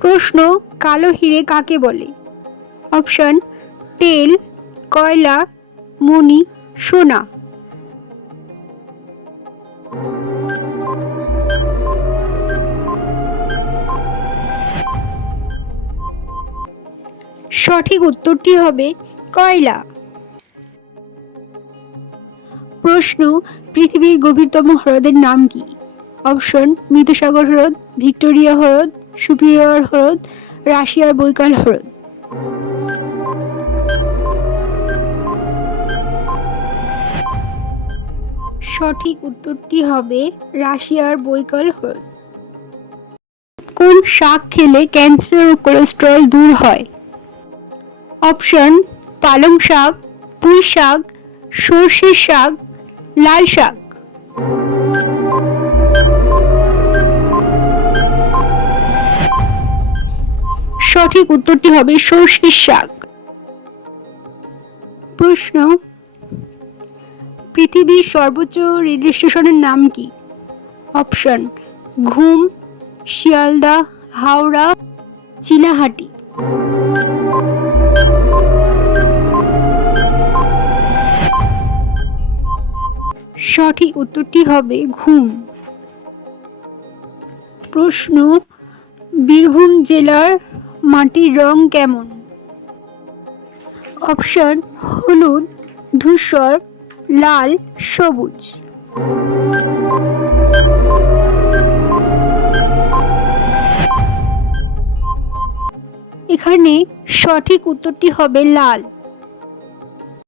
প্রশ্ন, কালো হিরে কাকে বলে? অপশন, তেল, কয়লা, মণি, সোনা। সঠিক উত্তরটি হবে কয়লা। প্রশ্ন, পৃথিবীর গভীরতম হ্রদের নাম কি? অপশন, মৃতসাগর হ্রদ, ভিক্টোরিয়া হ্রদ, সুপিরিয়র হ্রদ, রাশিয়ার বৈকাল হ্রদ। সঠিক উত্তরটি হবে রাশিয়ার বৈকাল হ্রদ। কোন শাক খেলে ক্যান্সার ও কোলেস্টেরল দূর হয়? অপশন, পালং শাক, পুঁই শাক, সর্ষে শাক, লাল শাক। সঠিক উত্তরটি হবে সর্ষে শাক। প্রশ্ন, পৃথিবীর সর্বোচ্চ রেল স্টেশনের নাম কি? অপশন, ঘুম, শিয়ালদা, হাওড়া, চিলাহাটি। সঠিক উত্তরটি হবে ঘুম। প্রশ্ন, বীরভূম জেলার মাটির রং কেমন? অপশন, হলুদ, ধূসর, লাল, সবুজ। এখানে সঠিক উত্তরটি হবে লাল।